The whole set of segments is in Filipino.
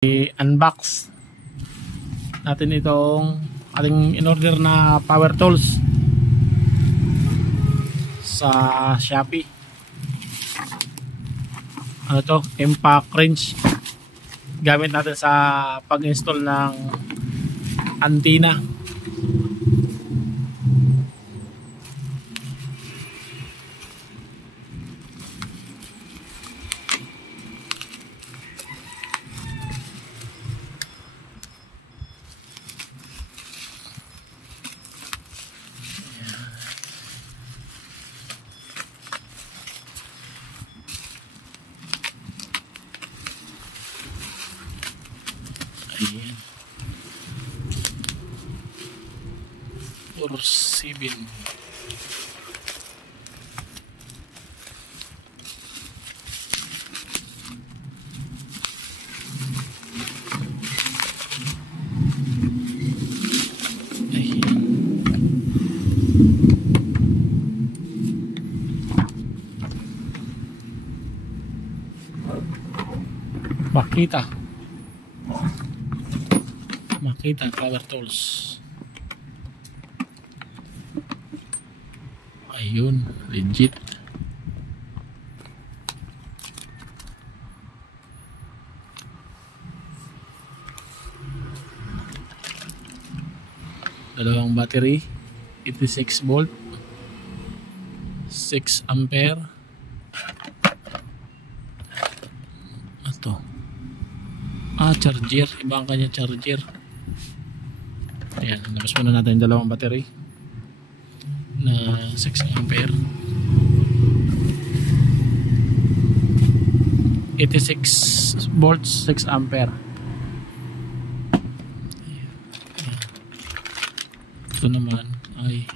I-unbox natin itong ating in-order na power tools sa Shopee. Ano to? Impact wrench. Gamit natin sa pag-install ng antenna. Ayan. 4-7. Makita power tools. Ayun, legit. Dalawang battery, 86 volt, 6 ampere. Ito. Charger, iba ang kanya charger. Ayan, labas muna natin yung dalawang battery na 6 ampere, 86 volts, 6 ampere. Ayan. Ito naman ay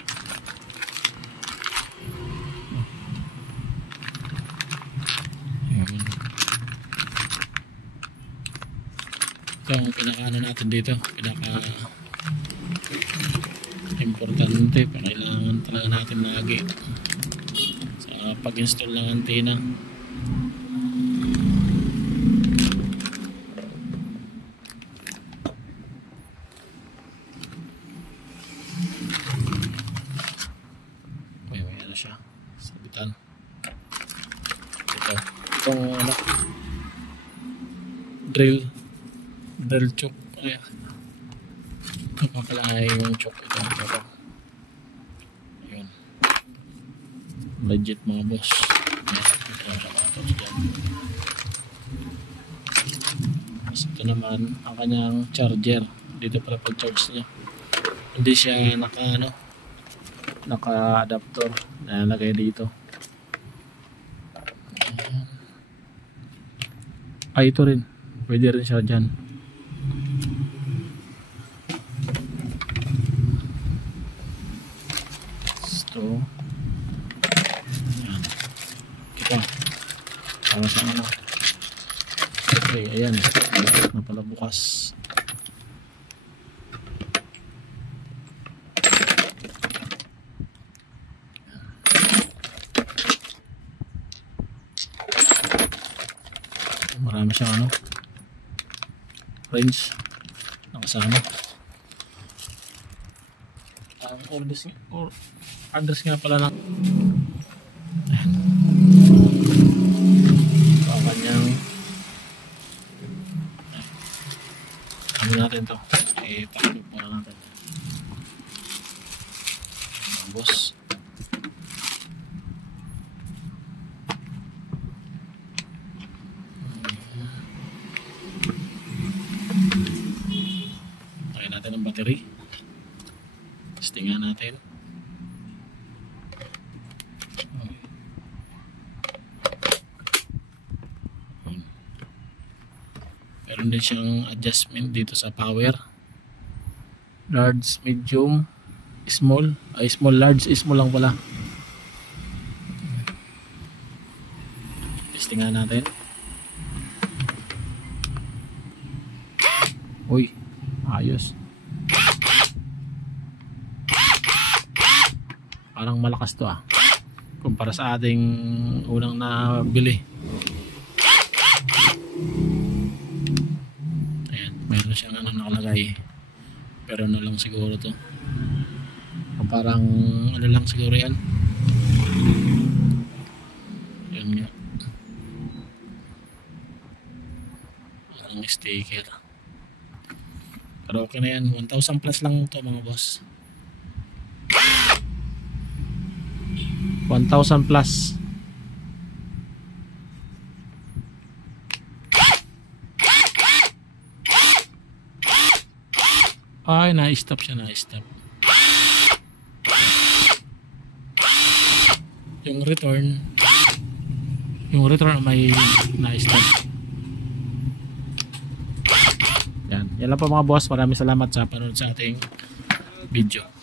ito ang pinaka-ano natin dito, importante, kailangan talaga natin lagi sa pag-install ng antenna. May ano siya, sabitan. Itong ano, drill choke. Ayan. Ito pa pala ay yung choke. Ito. Ayun. Legit mga boss. Ito naman ang kanyang charger. Dito pala pag-charge niya. Hindi siya naka-adapter na nalagay dito. Ay, ito rin. Pwede rin siya dyan. Ito. Ayan. Kita. Para sa ano. Okay, ayan. Na pala bukas. Marami siyang wrench nakasama. Ang address nga pala ng ang kanyang ano natin to, takbo pa natin boss. Tayo natin ang battery, testingan natin. Meron din siyang adjustment dito sa power, large, medium, small. Small, large, small lang pala. Testingan natin. Uy, ayos. Parang malakas to kumpara sa ating unang nabili. Ayan, meron siyang ano nakalagay. Pero ano lang siguro to. Parang ano lang siguro yan. Yun nga. Ang sticker. Pero okay na yan. 1,000 plus lang to mga boss. 1,000 plus. Ay, na-stop siya, na-stop. Yung return may na-stop. Yan lang po mga boss. Maraming salamat sa panonood sa ating video.